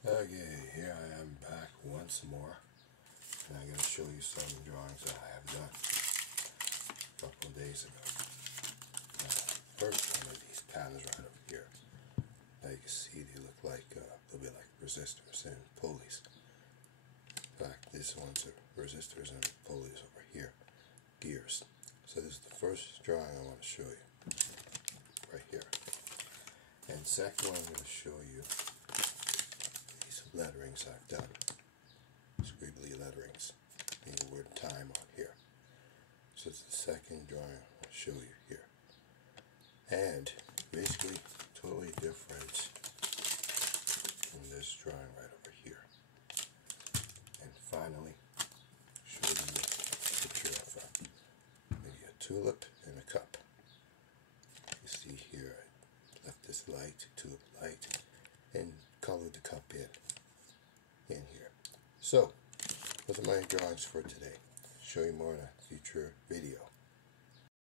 Okay, here I am back once more, and I'm going to show you some drawings that I have done a couple of days ago. First one of these panels right over here. Now you can see they look like a little bit like resistors and pulleys. In fact, this one's resistors and pulleys over here, gears. So this is the first drawing I want to show you, right here. And second one I'm going to show you these letterings I've done, squiggly letterings, and the word time on here. So it's the second drawing I'll show you here. And basically totally different from this drawing right over here. And finally, show you a picture of maybe a tulip and a cup. You see here, I left this light, tulip light, and colored the cup in here. So, those are my drawings for today. Show you more in a future video.